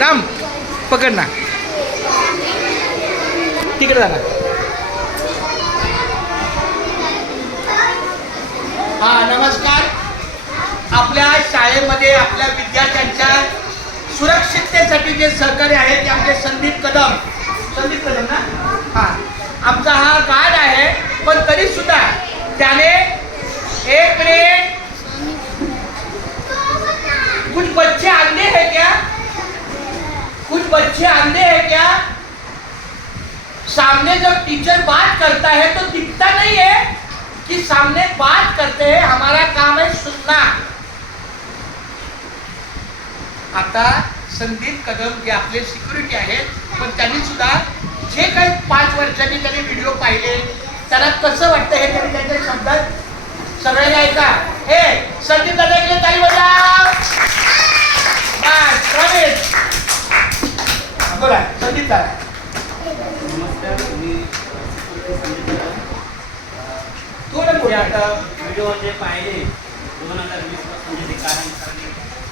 राम पकड ना, तिकडे जा ना. हा नमस्कार. आपल्या शाळेमध्ये आपल्या विद्यार्थ्यांच्या सुरक्षिततेसाठी जे सहकारी आहेत ते आमचे संदीप कदम ना. हा आमचा हा गार्ड आहे, पण तरी सुद्धा त्याने एक मिनिट, कुछ बच्चे अंधे हैं क्या? कुछ बच्चे अंधे हैं क्या? सामने जब टीचर बात करता है तो दिखता नहीं है कि सामने बात करते हैं. हमारा काम है सुनना. आता संदीप कदम जे आपले सिक्युरिटी आहेत, पण त्यांनी सुद्धा जे काही 5 वर्षांनी त्यांनी व्हिडिओ पाहिले त्यांना कसं वाटतं हे त्यांनी त्यांच्या शब्दात सगळ्यांनी ऐका. हे संदीप दादा इकडे ताली वाजवा. बस प्रवेश. बोला संदीप दादा. नमस्कार, मी संदीप दादा. थोडं पुढे आता व्हिडिओ जे पाहिले 2020 पासून जे कारण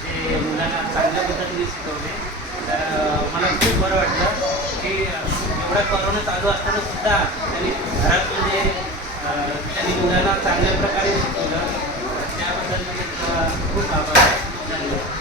ते मुलांना चांगल्या पद्धतीने शिकवले, तर मला खूप बरं वाटलं की एवढा कोरोना चालू असताना सुद्धा त्यांनी घरात म्हणजे त्यांनी मुलांना चांगल्या प्रकारे शिकवलं. त्याबद्दल खूप आभार. धन्यवाद.